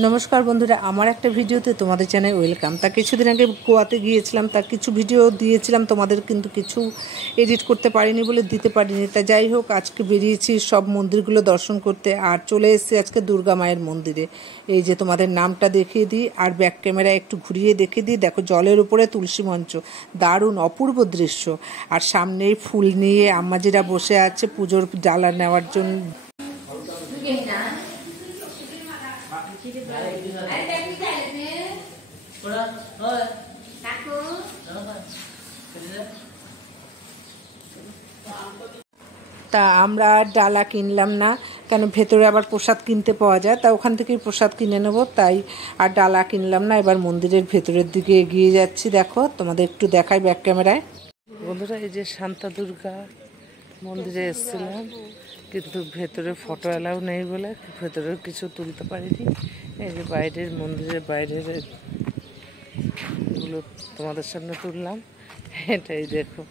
নমস্কার বন্ধুরা, আমার একটা ভিডিওতে তোমাদের জানাই ওয়েলকাম। তা কিছুদিন আগে গোয়াতে গিয়েছিলাম, তা কিছু ভিডিও দিয়েছিলাম তোমাদের, কিন্তু কিছু এডিট করতে পারিনি বলে দিতে পারিনি। তা যাই হোক, আজকে বেরিয়েছি সব মন্দিরগুলো দর্শন করতে, আর চলে এসেছি আজকে দুর্গা মায়ের মন্দিরে। এই যে তোমাদের নামটা দেখিয়ে দিই, আর ব্যাক ক্যামেরা একটু ঘুরিয়ে দেখিয়ে দিই। দেখো, জলের উপরে তুলসী মঞ্চ, দারুণ অপূর্ব দৃশ্য। আর সামনেই ফুল নিয়ে আম্মাজিরা বসে আছে পুজোর ডালা নেওয়ার জন্য। তা আমরা ডালা কিনলাম না, কেন ভেতরে আবার প্রসাদ কিনতে পাওয়া যায়, তা ওখান থেকেই প্রসাদ কিনে নেব, তাই আর ডালা কিনলাম না। এবার মন্দিরের ভেতরের দিকে এগিয়ে যাচ্ছি। দেখো, তোমাদের একটু দেখাই ব্যাক ক্যামেরায়। বন্ধুরা, এই যে শান্তা দুর্গা মন্দিরে এসেছিলাম, কিন্তু ভেতরে ফটো অ্যালাউ নেই বলে ভেতরের কিছু তুলতে পারিনি। এই যে বাইরের মন্দিরের বাইরের এগুলো তোমাদের সামনে তুললাম, এটাই দেখো।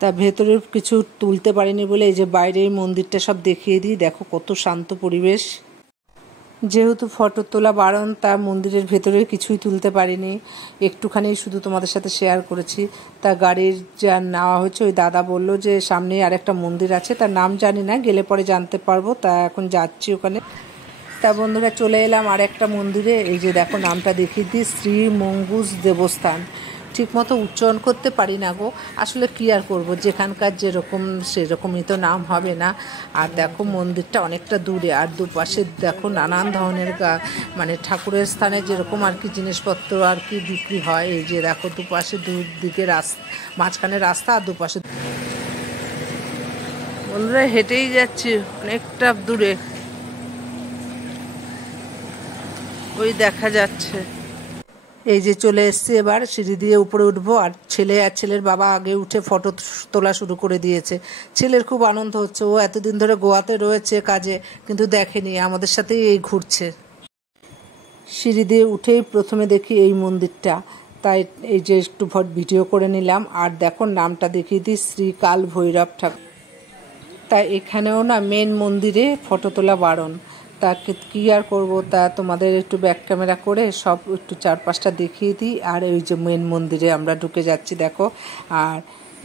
তা ভেতরের কিছু তুলতে পারিনি বলে এই যে বাইরের মন্দিরটা সব দেখিয়ে দিই। দেখো কত শান্ত পরিবেশ। যেহেতু ফটো তোলা বারণ, তা মন্দিরের ভেতরে কিছুই তুলতে পারিনি, একটুখানি শুধু তোমাদের সাথে শেয়ার করেছি। তা গাড়ির যা নেওয়া হয়েছে, ওই দাদা বলল যে সামনে আরেকটা মন্দির আছে, তার নাম জানি না, গেলে পরে জানতে পারবো। তা এখন যাচ্ছি ওখানে। তা বন্ধুরা, চলে এলাম আর একটা মন্দিরে। এই যে দেখো, নামটা দেখিয়ে দিই, শ্রী মঙ্গুস দেবস্থান। ঠিকমতো উচ্চারণ করতে পারি না গো, আসলে কী আর করবো, যেখানকার যেরকম সেরকমই তো নাম হবে না। আর দেখো, মন্দিরটা অনেকটা দূরে, আর দুপাশে দেখো নানান ধরনের মানে ঠাকুরের স্থানে যেরকম আর কি জিনিসপত্র আর কি বিক্রি হয়। এই যে দেখো, দুপাশে দুদিকে রাস্তা, মাঝখানে রাস্তা, আর দুপাশে। বন্ধুরা, হেঁটেই যাচ্ছি অনেকটা দূরে, ওই দেখা যাচ্ছে। এই যে চলে এসছি, এবার সিঁড়ি দিয়ে উপরে উঠবো। আর ছেলের বাবা আগে উঠে ফটো তোলা শুরু করে দিয়েছে। ছেলের খুব আনন্দ হচ্ছে, ও এতদিন ধরে গোয়াতে রয়েছে কাজে, কিন্তু দেখেনি, আমাদের সাথেই এই ঘুরছে। সিঁড়ি দিয়ে উঠেই প্রথমে দেখি এই মন্দিরটা, তাই এই যে একটু ভিডিও করে নিলাম। আর দেখো, নামটা দেখিয়ে দিই, শ্রী কাল ভৈরব ঠাকুর। তাই এখানেও না মেন মন্দিরে ফটো তোলা বারণ, তা কী আর করবো, তা তোমাদের একটু ব্যাক ক্যামেরা করে সব একটু চারপাশটা দেখিয়ে দিই। আর ওই যে মেন মন্দিরে আমরা ঢুকে যাচ্ছি, দেখো। আর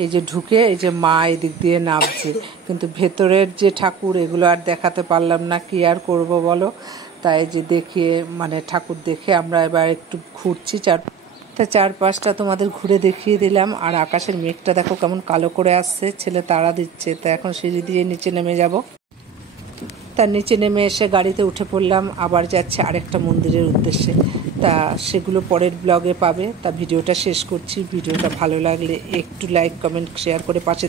এই যে ঢুকে, এই যে মা এদিক দিয়ে নামছে, কিন্তু ভেতরের যে ঠাকুর এগুলো আর দেখাতে পারলাম না, কী আর করবো বলো। তাই যে দেখিয়ে, মানে ঠাকুর দেখে আমরা এবার একটু ঘুরছি চারপাশটা তোমাদের ঘুরে দেখিয়ে দিলাম। আর আকাশের মেঘটা দেখো কেমন কালো করে আসছে, ছেলে তাড়া দিচ্ছে। তা এখন সিঁড়ি দিয়ে নিচে নেমে যাব। তার নিচে নেমে এসে গাড়িতে উঠে পড়লাম, আবার যাচ্ছে আরেকটা মন্দিরের উদ্দেশ্যে। তা সেগুলো পরের ব্লগে পাবে। তা ভিডিওটা শেষ করছি। ভিডিওটা ভালো লাগলে একটু লাইক, কমেন্ট, শেয়ার করে পাশে